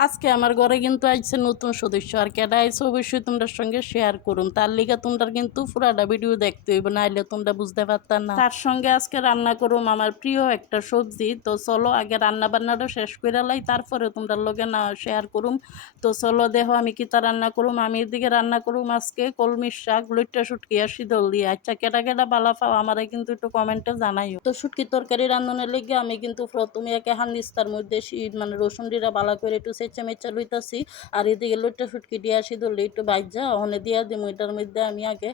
আজকে আমার ঘরে কিন্তু আইছে নতুন সদস্য আর কেডা আইছে অবশ্যই তোমরা সঙ্গে শেয়ার করুন। তার লিগে তোমরা কিন্তু পুরাটা ভিডিও দেখতে হইব, নাইলে তোমরা বুঝতে পারতাম না। তার সঙ্গে আজকে রান্না করুম আমার প্রিয় একটা সবজি। তো চলো আগে রান্না বান্নাটা শেষ করে লাই, তারপরে তোমরা লগে না শেয়ার করুম। তো চলো দেখো আমি কিতা রান্না করুম। আমি এদিকে রান্না করুম আজকে কলমির শাক, লইট্টা শুটকি আর শীতল দিয়ে। আচ্ছা কেডা কেডা বালা পাও আমারে কিন্তু একটু কমেন্টে জানাইও। তো শুটকি তরকারি রান্নার লেগে আমি কিন্তু প্রথমে একে হান্দিস্তার মধ্যে মানে রসুন ডিরা বালা করে একটু সেচা মেচা লইতাছি। আর এদিকে লইট্টা শুটকি দিয়ে আসি ধরলে একটু ভাজা ওখানে দিয়া দিম। এটার মধ্যে আমি আগে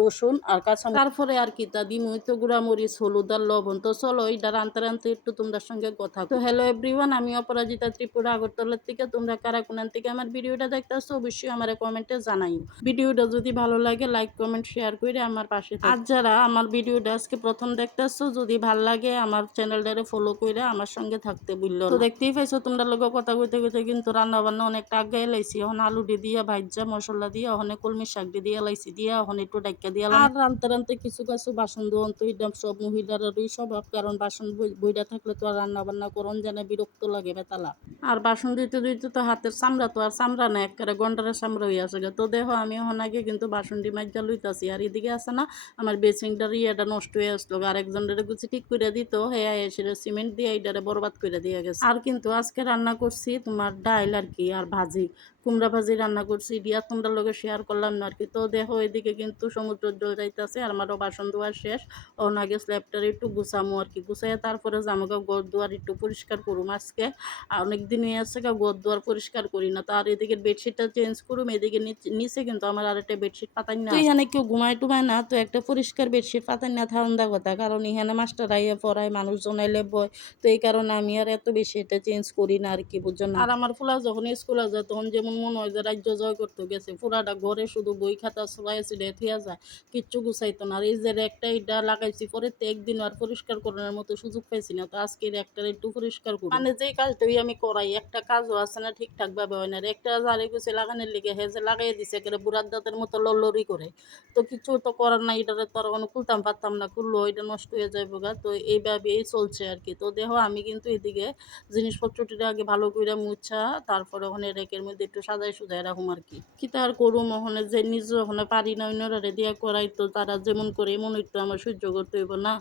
রসুন আর কাঁচা তারপরে আর কি তা দিম তো গুঁড়া মরিচ হলুদ আর লবণ। তো চলো এটা রানতে রানতে একটু তোমাদের সঙ্গে কথা। তো হ্যালো এভরিওয়ান, আমি অপরাজিতা ত্রিপুরা আগরতলার থেকে। তোমরা কারা কোনান থেকে আমার ভিডিওটা দেখতেছো অবশ্যই আমার কমেন্টে জানাইও। ভিডিওটা যদি ভালো লাগে লাইক কমেন্ট শেয়ার করে আমার পাশে থাকো। আর যারা আমার ভিডিওটা আজকে প্রথম দেখতেছো যদি ভালো লাগে আমার চ্যানেলটারে ফলো করে আমার সঙ্গে থাকতে বললো। তো দেখতেই পাইছো তোমরা লোক কথা কইতে কইতে কিন্তু রান্না বান্না অনেকটা আগে লাইছি। এখন আলু দিয়ে ভাজা মশলা দিয়ে ওখানে কলমি শাক দিয়ে লাইছি দিয়া ওখানে একটু ডাক্কা দিয়ে আর রানতে রানতে কিছু কিছু বাসন ধোয়ন। তো এটা সব মহিলারই স্বভাব, কারণ বাসন বইটা থাকলে তো আর রান্না বান্না করন জানে বিরক্ত লাগে বেতালা। আর বাসন ধুইতে ধুইতে তো হাতের চামড়া তো আর চামড়া না, একেবারে গন্ডারের চামড়া হয়ে আছে। তো দেখো আমি এখন আগে কিন্তু বাসন মাজা লইতাছি। আর এদিকে আছে না আমার বেসিংটার ইয়েটা নষ্ট হয়ে আসলো, আরেকজনের গুছি ঠিক করে দিত, হ্যাঁ এসে সিমেন্ট দিয়ে এইটারে বরবাদ করে দিয়ে গেছে। আর কিন্তু আজকে রান্না করছি তোমার ডাইল আর কি আর ভাজি, কুমড়া ভাজি রান্না করছি দিয়া তোমরা লোকে শেয়ার করলাম না আর কি। তো দেখো এদিকে কিন্তু সমুদ্রের জল যাইতেছে আর আমারও বাসন ধোয়া শেষ। আগে স্ল্যাবটার একটু গুছামো আর কি, গুছাইয়া তারপরে জামাকে ঘর দুয়ার একটু পরিষ্কার করুম আজকে। আর অনেক দিন হয়ে আছে ঘর দুয়ার পরিষ্কার করি না। তো আর এদিকে বেডশিটটা চেঞ্জ করুম। এদিকে নিচে কিন্তু আমার আর একটা বেডশিট পাতাই না, তো এখানে কেউ ঘুমায় টুমায় না, তো একটা পরিষ্কার বেডশিট পাতাই না ঠান্ডা কথা, কারণ এখানে মাস্টার আইয়া পড়ায় মানুষজন আইলে বয়। তো এই কারণে আমি আর এত বেশি এটা চেঞ্জ করি না আর কি, বুঝছো না। আর আমার ফুলা যখন স্কুলে যায় তখন যেমন মনে হয় যে রাজ্য জয় করতে গেছে, পুরাটা ঘরে শুধু বই খাতা ছড়াই ছিঁড়ে থিয়া যায়, কিচ্ছু গুছাইতো না। আর এই যে একটা এটা লাগাইছি পরে তো একদিন আর পরিষ্কার করার মতো সুযোগ পাইছি না। তো আজকের একটা একটু পরিষ্কার করি, মানে যেই কাজটাই আমি করাই একটা কাজও আছে না ঠিকঠাক ভাবে হয় না। একটা ঝাড়ি গুছে লাগানোর লিগে হে যে লাগাই দিছে কেন বুড়ার দাঁতের মতো লড়লড়ি করে, তো কিছু তো করার নাই। এটারে তো আর কোনো খুলতাম পারতাম না, খুললো এটা নষ্ট হয়ে যাইব গা। তো এইভাবেই চলছে আর কি। তো দেখো আমি কিন্তু এদিকে জিনিসপত্রটির আগে ভালো করে মুছা তারপরে ওখানে রেকের মধ্যে একটু সাজাই সুজাই রাখুম আর কি। কি তার করুম ওখানে যে নিজে ওখানে পারি না অন্যরা দিয়া করাই, তো তারা যেমন করে এমন একটু আমার সহ্য করতে হইব না।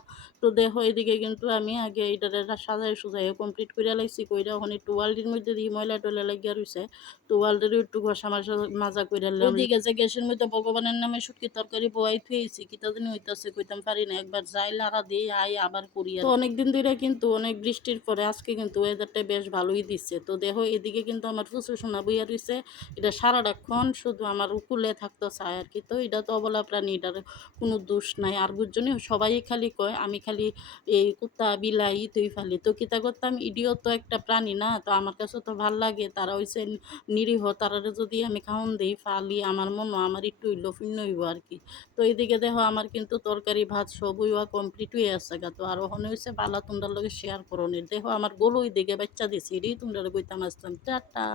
তো দেখো এদিকে কিন্তু আমি আগে এইটারে সাজাই সুজাই কমপ্লিট করে লাইছি, কইরা ওখানে একটু ওয়ালটির মধ্যে দিয়ে ময়লা টয়লা লাগিয়া রয়েছে। তো ওয়ালটারও একটু ঘষা মাজা করে ওদিকে যে গ্যাসের মধ্যে ভগবানের নামে শুটকি তরকারি বয়াই থুয়েছি, কিতা জানি হইতাছে কইতাম পারি না। একবার যাই লাড়া দিয়ে আই আবার করি। তো অনেকদিন ধরে কিন্তু অনেক বৃষ্টির পরে আজকে কিন্তু ওয়েদারটা বেশ ভালোই দিচ্ছে। তো দেখো এদিকে কিন্তু আমার প্রচুর সোনা বইয়া রয়েছে, এটা সারাটাক্ষণ শুধু আমার উকুলে থাকতে চায় আর কি। তো এটা তো অবলা প্রাণী, এটার কোনো দোষ নাই। আর বুঝজনই সবাই খালি কয় আমি খালি এই কুত্তা বিলাই তুই ফালি, তো কিতা করতাম ইডিও তো একটা প্রাণী না, তো আমার কাছে তো ভাল লাগে। তারা হইছে নিরীহ, তারা যদি আমি খাওন দিই ফালি আমার মনে আমার একটু হইলো ফিন্ন হইব আর কি। তো এইদিকে দেখো আমার কিন্তু তরকারি ভাত সব হইয়া কমপ্লিট হয়ে আসছে গা। তো আর ওখানে হয়েছে পালা তোমরা লগে শেয়ার করো। দেখো আমার গোলো দিকে বাচ্চা দিছি এটাই তোমরা কইতাম আসতাম টাটা।